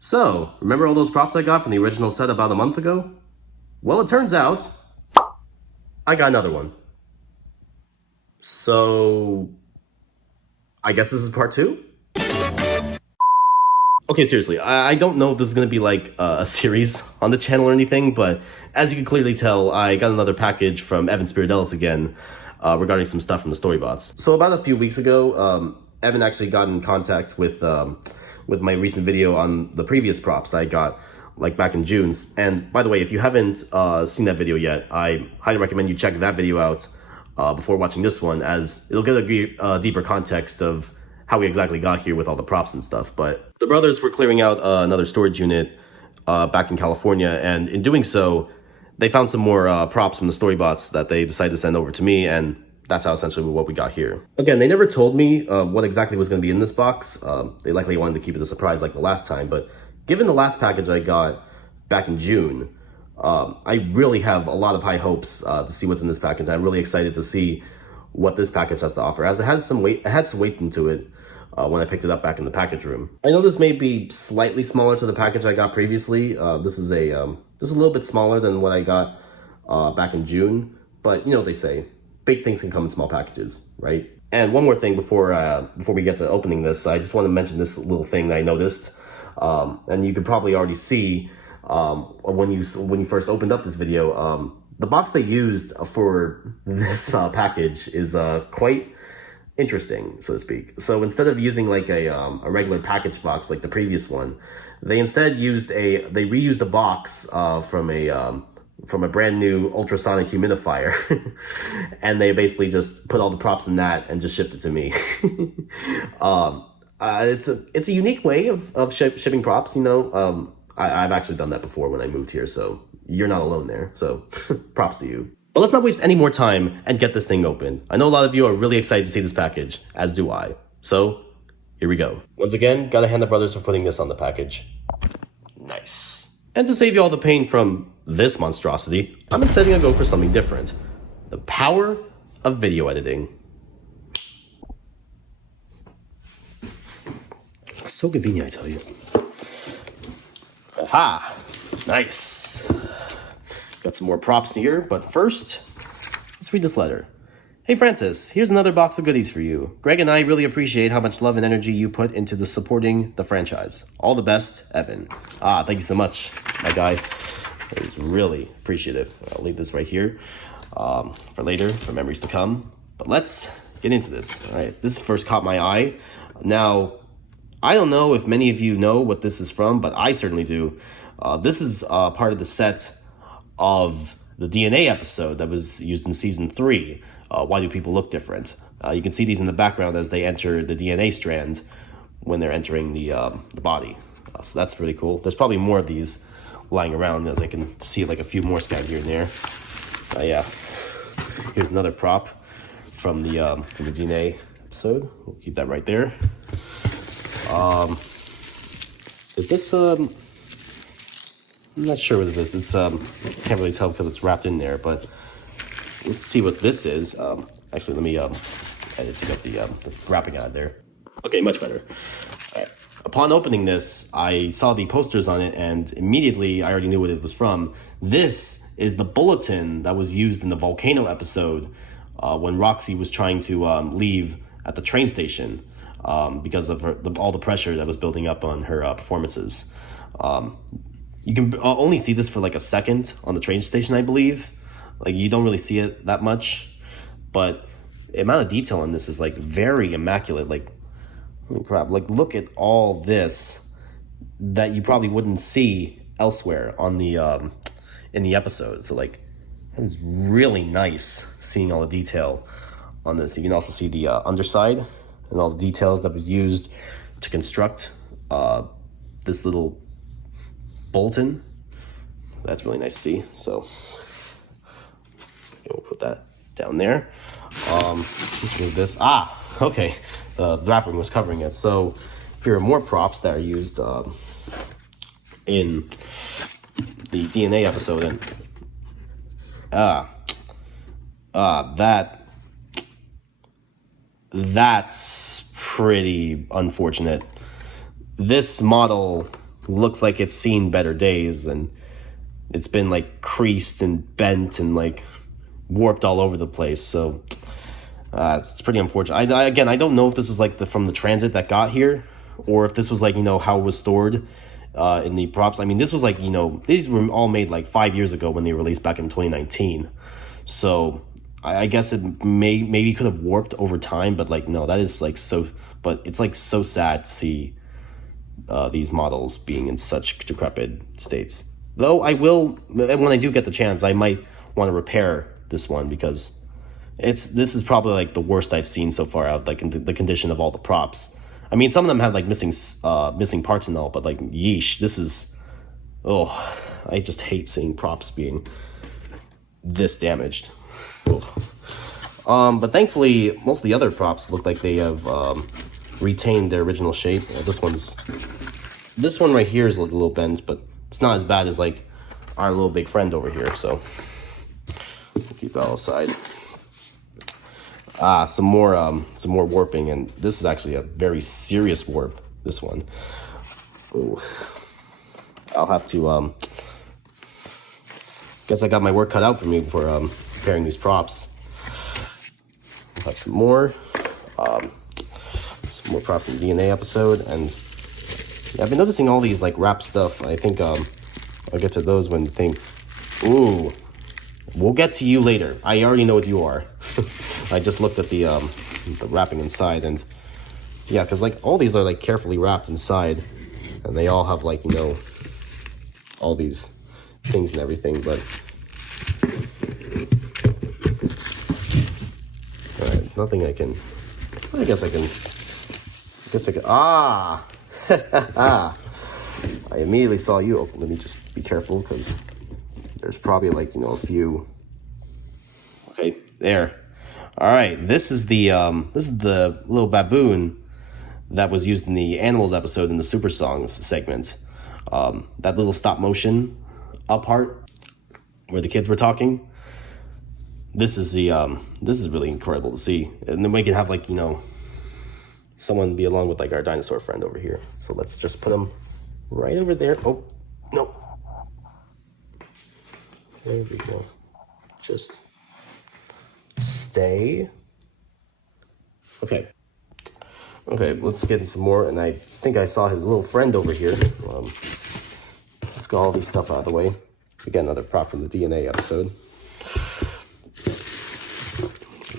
So, remember all those props I got from the original set about a month ago? Well, it turns out I got another one. So, I guess this is part two? Okay, seriously, I don't know if this is going to be like a series on the channel or anything, but as you can clearly tell, I got another package from Evan Spiridellis again regarding some stuff from the StoryBots. So about a few weeks ago, Evan actually got in contact with my recent video on the previous props that I got like back in June. And by the way, if you haven't seen that video yet, I highly recommend you check that video out before watching this one, as it'll get a deeper context of how we exactly got here with all the props and stuff. But the brothers were clearing out another storage unit back in California, and in doing so, they found some more props from the StoryBots that they decided to send over to me, and that's how essentially what we got here. Again, they never told me what exactly was going to be in this box. They likely wanted to keep it a surprise like the last time, but given the last package I got back in June, I really have a lot of high hopes to see what's in this package. I'm really excited to see what this package has to offer, as it had some weight into it when I picked it up back in the package room. I know this may be slightly smaller to the package I got previously. This is just a little bit smaller than what I got back in June, but you know what they say, big things can come in small packages, right? And one more thing before we get to opening this, I just want to mention this little thing that I noticed, and you could probably already see when you first opened up this video. The box they used for this package is quite interesting, so to speak. So instead of using like a regular package box like the previous one, they instead reused a box from a brand new ultrasonic humidifier, and they basically just put all the props in that and just shipped it to me. It's a unique way of shipping props, you know. I've actually done that before when I moved here, so you're not alone there. So props to you. But let's not waste any more time and get this thing open. I know a lot of you are really excited to see this package, as do I. So here we go. Once again, gotta hand the brothers for putting this on the package. Nice. And to save you all the pain from this monstrosity, I'm instead gonna go for something different. The power of video editing. So convenient, I tell you. Aha! Nice. Got some more props here, but first, let's read this letter. Hey Francis, here's another box of goodies for you. Greg and I really appreciate how much love and energy you put into supporting the franchise. All the best, Evan. Thank you so much, my guy. It was really appreciative. I'll leave this right here for later, for memories to come. But let's get into this. All right, this first caught my eye. Now, I don't know if many of you know what this is from, but I certainly do. This is part of the set of the DNA episode that was used in season 3. Why do people look different? You can see these in the background as they enter the DNA strand when they're entering the body. So that's really cool. There's probably more of these lying around, as I can see like a few more scattered here and there. Yeah. Here's another prop from the DNA episode. We'll keep that right there. Is this I'm not sure what it is. It's can't really tell because it's wrapped in there, but let's see what this is. Actually, let me edit to get the wrapping out of there. Okay, much better. All right. Upon opening this, I saw the posters on it, and immediately I already knew what it was from. This is the bulletin that was used in the volcano episode when Roxy was trying to leave at the train station because of all the pressure that was building up on her performances. You can only see this for like a second on the train station, I believe. Like, you don't really see it that much, but the amount of detail in this is like very immaculate. Like, holy crap, like look at all this that you probably wouldn't see elsewhere on the in the episode. So like, it is really nice seeing all the detail on this. You can also see the underside and all the details that was used to construct this little bulletin. That's really nice to see. So we'll put that down there. Let's move this. Okay. The wrapping was covering it. So here are more props that are used in the DNA episode. And that's pretty unfortunate. This model looks like it's seen better days, and it's been like creased and bent and like warped all over the place. So it's pretty unfortunate. I don't know if this is like from the transit that got here, or if this was like, how it was stored in the props. I mean, this was like, these were all made like 5 years ago when they were released back in 2019. So I guess it maybe could have warped over time, but like, no, that is like so, but it's like so sad to see these models being in such decrepit states. Though I will, when I do get the chance, I might want to repair this one, because this is probably like the worst I've seen so far out, like in the condition of all the props. I mean, some of them have like missing parts and all, but like, yeesh, this is, I just hate seeing props being this damaged. But thankfully, most of the other props look like they have retained their original shape. This one right here is a little bent, but it's not as bad as like our little big friend over here. So keep that aside. Some more warping, and this is actually a very serious warp. This one. Ooh. I'll have to guess I got my work cut out for me for preparing these props. Like some more props from the DNA episode, and yeah, I've been noticing all these like wrap stuff. I think I'll get to those when the thing. Ooh, we'll get to you later. I already know what you are. I just looked at the wrapping inside, and yeah, because like all these are like carefully wrapped inside, and they all have like all these things and everything, but alright, nothing I guess I can I immediately saw you. Oh, let me just be careful, because there's probably like a few. Okay, there. All right, this is the little baboon that was used in the animals episode in the Super Songs segment. That little stop motion part where the kids were talking. This is really incredible to see, and then we can have like someone be along with like our dinosaur friend over here. So let's just put him right over there. Oh no, there we go. Just stay. Okay, let's get some more. And I think I saw his little friend over here. Let's get all these stuff out of the way. We got another prop from the DNA episode.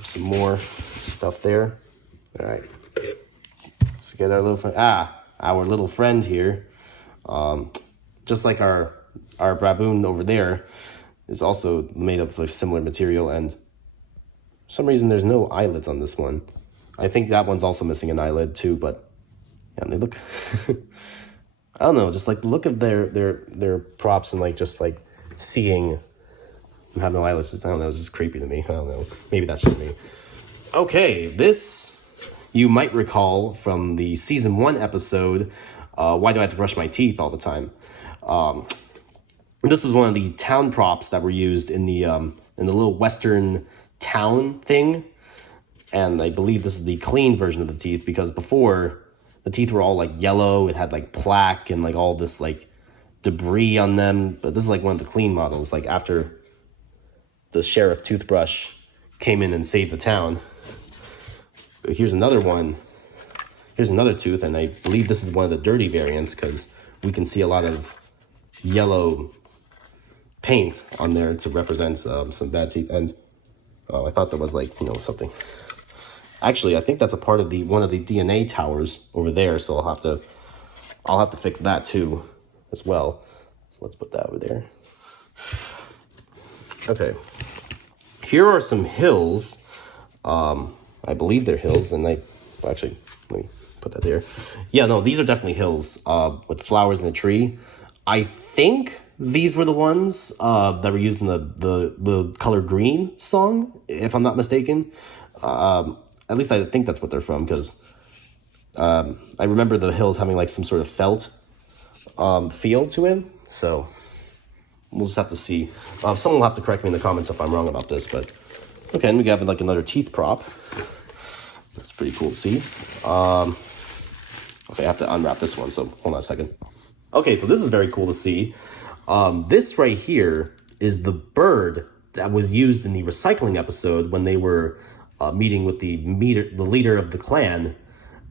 Some more stuff there. All right, let's get our little friend. Our little friend here. Just like our baboon over there is also made of a similar material, and for some reason there's no eyelids on this one. I think that one's also missing an eyelid too, but yeah, they look I don't know, just like the look of their props, and like just like seeing them have no eyelids, just, I don't know, it's just creepy to me. I don't know, maybe that's just me. Okay, this you might recall from the season 1 episode, Why Do I Have to Brush My Teeth All the Time? This is one of the town props that were used in the little western town thing, and I believe this is the clean version of the teeth, because before the teeth were all like yellow, it had like plaque and like all this like debris on them, but this is like one of the clean models, like after the sheriff toothbrush came in and saved the town. But here's another one. Here's another tooth, and I believe this is one of the dirty variants, because we can see a lot of yellow paint on there to represent some bad teeth. And I thought that was like something. Actually, I think that's a part of one of the DNA towers over there, so I'll have to fix that too as well. So let's put that over there. Okay, here are some hills. I believe they're hills, and actually, let me put that there. Yeah, no, these are definitely hills with flowers in a tree. I think these were the ones that were used in the Color Green song, if I'm not mistaken. At least I think that's what they're from, because I remember the hills having like some sort of felt feel to him. So we'll just have to see. Someone will have to correct me in the comments if I'm wrong about this, but okay. And we have like another teeth prop. That's pretty cool to see. Okay, I have to unwrap this one, so hold on a second. Okay, so this is very cool to see. This right here is the bird that was used in the recycling episode when they were meeting with the leader of the clan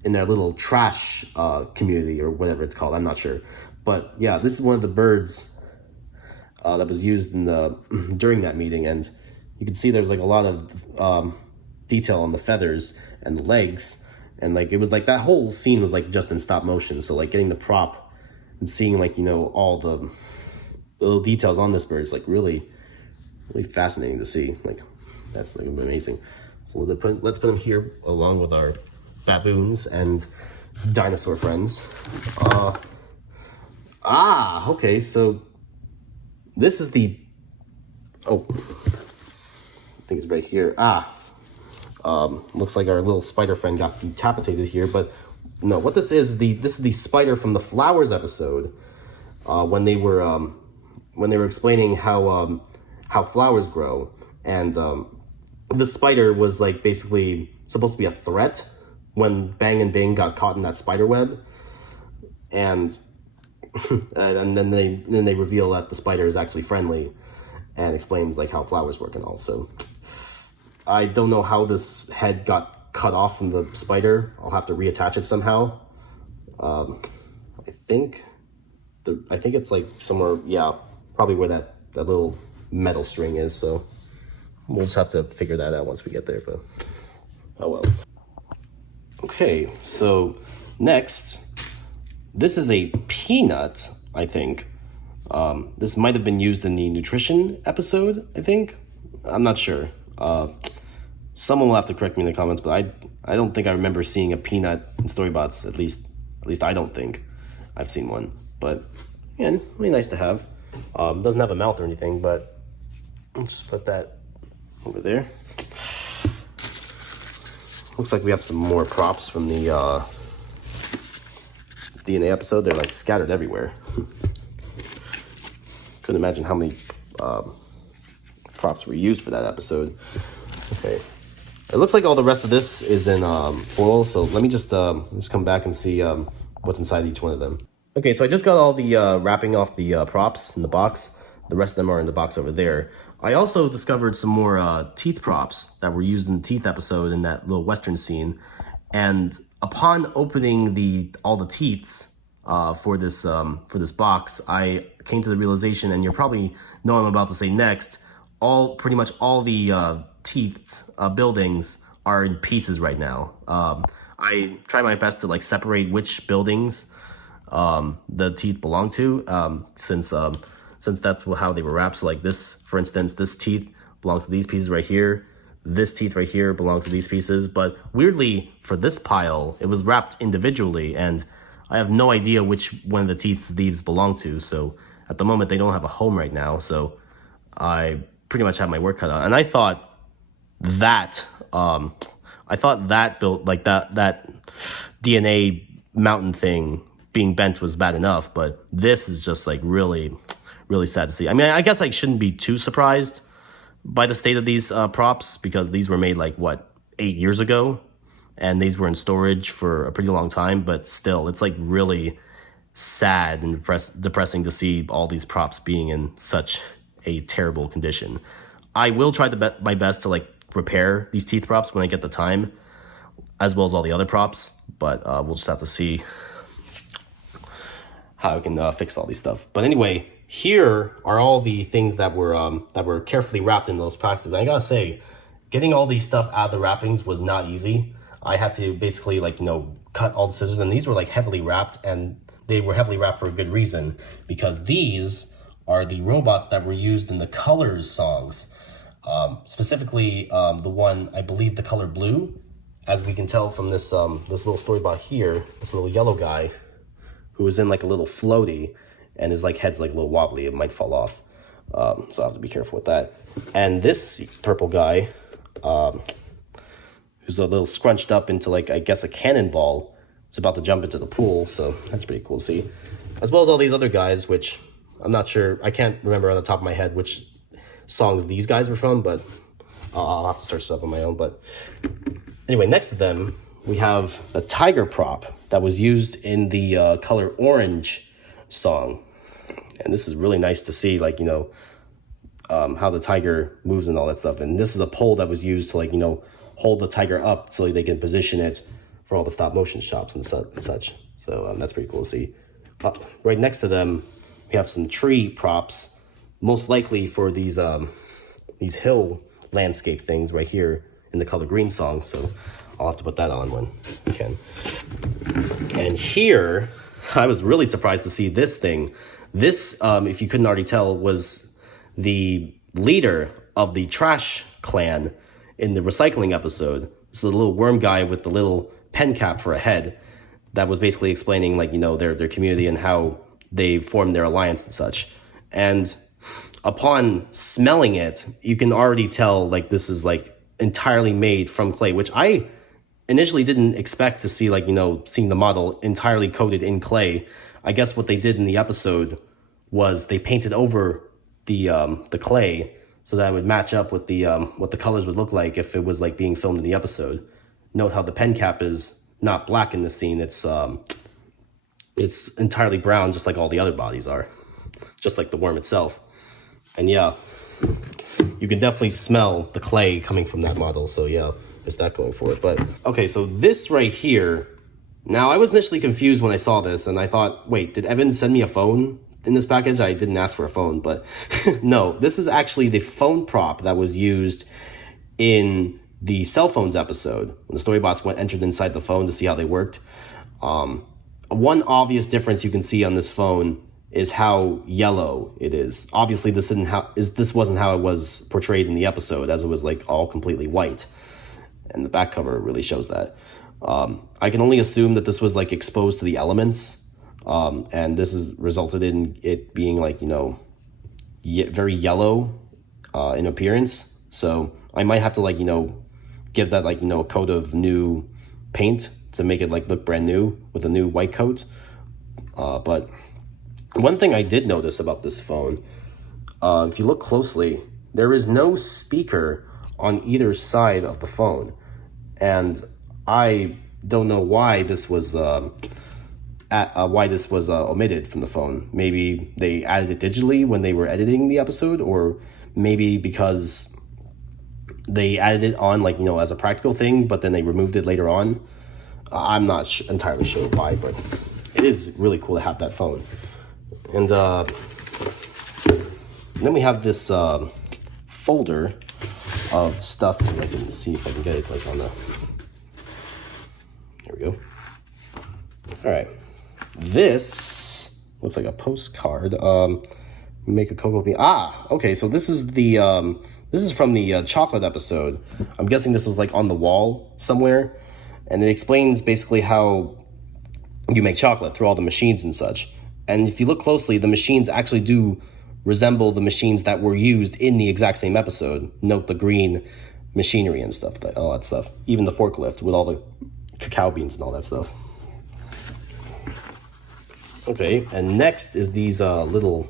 in their little trash community or whatever it's called. I'm not sure, but yeah, this is one of the birds that was used in the during that meeting, and you can see there's like a lot of detail on the feathers and the legs, and like it was like that whole scene was like just in stop motion. So like getting the prop and seeing like, you know, all the little details on this bird is like really fascinating to see. Like that's like amazing. So let's put him here along with our baboons and dinosaur friends. Okay, so this is the, I think it's right here. Looks like our little spider friend got decapitated here, but no, what this is the spider from the flowers episode, when they were explaining how flowers grow, and the spider was like basically supposed to be a threat when Bang and Bing got caught in that spider web, and and then they reveal that the spider is actually friendly, and explains like how flowers work and all. So I don't know how this head got cut off from the spider. I'll have to reattach it somehow. I think it's like somewhere, yeah, probably where that little metal string is. So we'll just have to figure that out once we get there, but oh well. Okay, so next, this is a peanut, I think. This might have been used in the nutrition episode, I think. I'm not sure. Someone will have to correct me in the comments, but I don't think I remember seeing a peanut in StoryBots. At least I don't think I've seen one. But yeah, really nice to have. Doesn't have a mouth or anything, but I'll just put that over there. Looks like we have some more props from the DNA episode. They're like scattered everywhere. Couldn't imagine how many props were used for that episode. Okay. It looks like all the rest of this is in foil, so let me just come back and see what's inside each one of them. Okay, so I just got all the wrapping off the props in the box. The rest of them are in the box over there. I also discovered some more teeth props that were used in the teeth episode in that little western scene. And upon opening all the teeths for this box, I came to the realization, and you'll probably know what I'm about to say next, pretty much all the teeth buildings are in pieces right now. I try my best to like separate which buildings the teeth belong to, since that's how they were wrapped. So like this, for instance, this teeth belongs to these pieces right here. This teeth right here belong to these pieces. But weirdly, for this pile, it was wrapped individually, and I have no idea which one of the teeth these belong to. So at the moment, they don't have a home right now. So I pretty much have my work cut out. And I thought that built like that DNA mountain thing being bent was bad enough, but this is just like really sad to see. I mean, I guess I shouldn't be too surprised by the state of these props, because these were made like 8 years ago, and these were in storage for a pretty long time. But still, it's like really sad and depressing to see all these props being in such a terrible condition. I will try my best to like repair these teeth props when I get the time, as well as all the other props, but we'll just have to see how I can fix all these stuff. But anyway, here are all the things that were carefully wrapped in those plastics. And I gotta say, getting all these stuff out of the wrappings was not easy. I had to basically cut all the scissors, and these were like heavily wrapped, and they were heavily wrapped for a good reason, because these are the robots that were used in the Colors songs. Specifically, the one, I believe, the color blue, as we can tell from this little StoryBot here, this little yellow guy, who is in like a little floaty, and his like head's like a little wobbly, it might fall off. So I have to be careful with that. And this purple guy, who's a little scrunched up into like, I guess, a cannonball, is about to jump into the pool, so that's pretty cool to see. As well as all these other guys, which I'm not sure, I can't remember on the top of my head which songs these guys were from, but I'll have to search it up on my own. But anyway, next to them, we have a tiger prop that was used in the color orange song. And this is really nice to see, like, how the tiger moves and all that stuff. And this is a pole that was used to, like, hold the tiger up so they can position it for all the stop motion shots and such. So that's pretty cool to see. Right next to them, we have some tree props, most likely for these hill landscape things right here in the color green song. So I'll have to put that on when I can. And here, I was really surprised to see this thing. This, if you couldn't already tell, was the leader of the Trash Clan in the recycling episode. So the little worm guy with the little pen cap for a head that was basically explaining, like, their community and how they formed their alliance and such. And upon smelling it, you can already tell, like, this is, like, entirely made from clay, which I initially didn't expect to see, like, seeing the model entirely coated in clay. I guess what they did in the episode was they painted over the clay so that it would match up with the what the colors would look like if it was, like, being filmed in the episode. Note how the pen cap is not black in this scene. It's entirely brown, just like all the other bodies are, just like the worm itself. And yeah, you can definitely smell the clay coming from that model. So yeah, there's that going for it. But okay, so this right here, now I was initially confused when I saw this, and I thought, wait, did Evan send me a phone in this package? I didn't ask for a phone, but no, this is actually the phone prop that was used in the cell phones episode when the StoryBots entered inside the phone to see how they worked. One obvious difference you can see on this phone is how yellow it is. Obviously, this wasn't how it was portrayed in the episode, as it was, like, all completely white, and the back cover really shows that. I can only assume that this was, like, exposed to the elements, and this has resulted in it being, like, very yellow in appearance. So I might have to, like, give that, like, a coat of new paint to make it, like, look brand new with a new white coat. But one thing I did notice about this phone, if you look closely, there is no speaker on either side of the phone. And I don't know why this was omitted from the phone. Maybe they added it digitally when they were editing the episode, or maybe because they added it on, like, as a practical thing, but then they removed it later on. I'm not entirely sure why, but it is really cool to have that phone. And then we have this folder of stuff. I can see if I can get it, like, on the... Here we go. All right. This looks like a postcard. Make a cocoa bean. Okay. So this is this is from the chocolate episode. I'm guessing this was, like, on the wall somewhere, and it explains basically how you make chocolate through all the machines and such. And if you look closely, the machines actually do resemble the machines that were used in the exact same episode. Note the green machinery and stuff, all that stuff. Even the forklift with all the cacao beans and all that stuff. Okay, and next is these little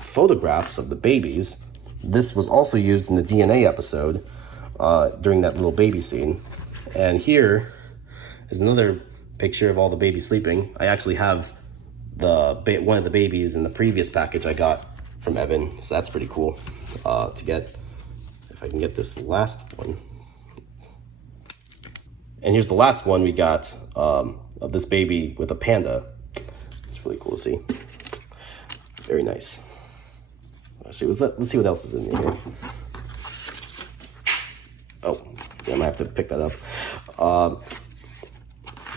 photographs of the babies. This was also used in the DNA episode during that little baby scene. And here is another picture of all the babies sleeping. I actually have one of the babies in the previous package I got from Evan, so that's pretty cool to get. If I can get this last one. And here's the last one we got of this baby with a panda. It's really cool to see. Very nice. Let's see what else is in here. Oh, yeah, I might have to pick that up.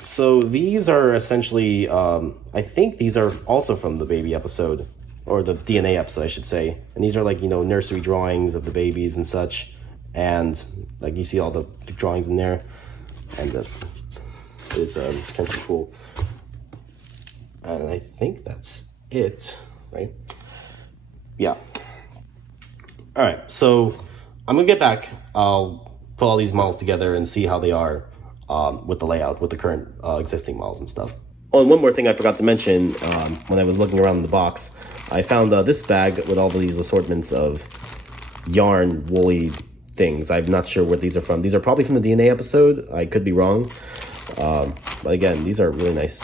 So these are essentially, I think these are also from the baby episode, or the DNA episode, I should say. And these are, like, nursery drawings of the babies and such. And, like, you see all the drawings in there. And it's kind of cool. And I think that's it, right? Yeah. All right, so I'm gonna get back. I'll put all these models together and see how they are with the layout, with the current existing models and stuff. Oh, and one more thing I forgot to mention when I was looking around in the box, I found this bag with all these assortments of yarn, woolly things. I'm not sure what these are from. These are probably from the DNA episode. I could be wrong. But again, these are really nice,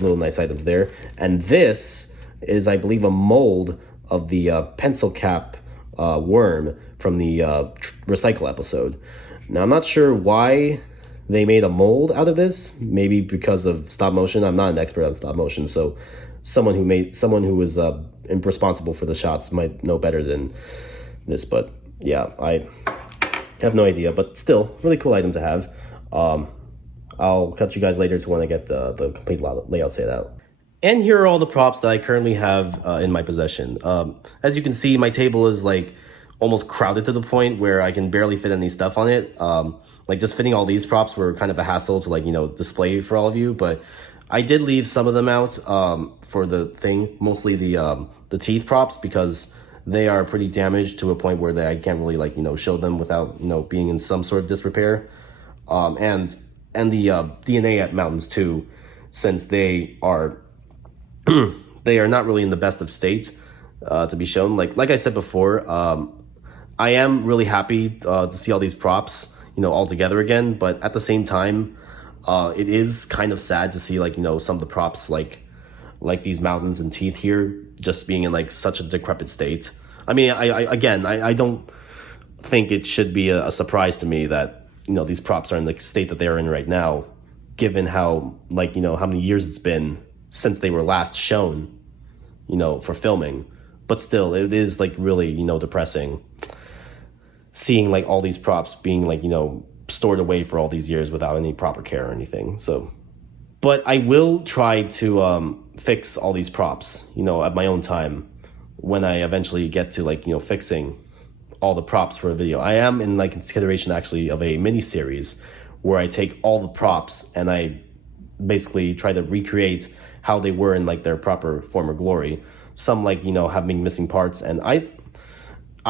little nice items there. And this is, I believe, a mold of the pencil cap worm from the recycle episode. Now, I'm not sure why they made a mold out of this. Maybe because of stop motion. I'm not an expert on stop motion, so someone who was responsible for the shots might know better than this. But yeah, I have no idea. But still, really cool item to have. I'll cut you guys later to when I get the complete layout set out. And here are all the props that I currently have in my possession. As you can see, my table is like almost crowded to the point where I can barely fit any stuff on it. Like just fitting all these props were kind of a hassle to, like, you know, display for all of you, but I did leave some of them out for the thing, mostly the teeth props, because they are pretty damaged to a point where I can't really, like, you know, show them without, you know, being in some sort of disrepair. And the DNA mountains too, since they are they are not really in the best of state to be shown. Like I said before, I am really happy to see all these props, you know, all together again. But at the same time, it is kind of sad to see, like, you know, some of the props like these mountains and teeth here just being in like such a decrepit state. I mean, I don't think it should be a surprise to me that, you know, these props are in the state that they're in right now, given how, like, you know, how many years it's been since they were last shown, you know, for filming. But still, it is like really, you know, depressing seeing like all these props being, like, you know, stored away for all these years without any proper care or anything. So, but I will try to fix all these props, you know, at my own time when I eventually get to, like, you know, fixing all the props for a video. I am in like consideration actually of a mini series where I take all the props and I basically try to recreate how they were in like their proper former glory. Some, like, you know, having missing parts, and I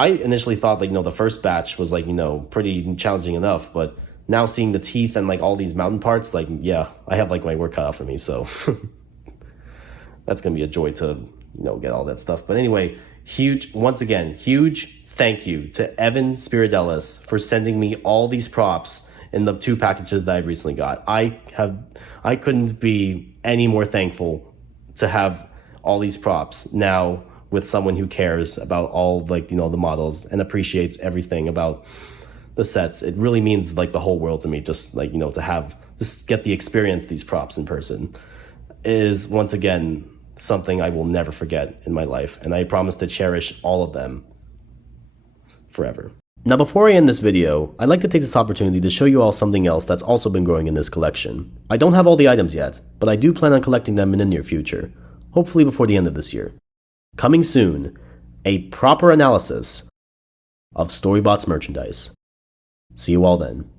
initially thought, like, you know, the first batch was, like, you know, pretty challenging enough, but now seeing the teeth and like all these mountain parts, like, yeah, I have like my work cut out for me. So that's gonna be a joy to, you know, get all that stuff. But anyway, once again, huge thank you to Evan Spiridellis for sending me all these props in the 2 packages that I've recently got. I couldn't be any more thankful to have all these props now with someone who cares about all, like, you know, the models and appreciates everything about the sets. It really means like the whole world to me, just, like, you know, to get the experience these props in person is, once again, something I will never forget in my life, and I promise to cherish all of them forever. Now, before I end this video, I'd like to take this opportunity to show you all something else that's also been growing in this collection. I don't have all the items yet, but I do plan on collecting them in the near future, hopefully before the end of this year. Coming soon, a proper analysis of StoryBots merchandise. See you all then.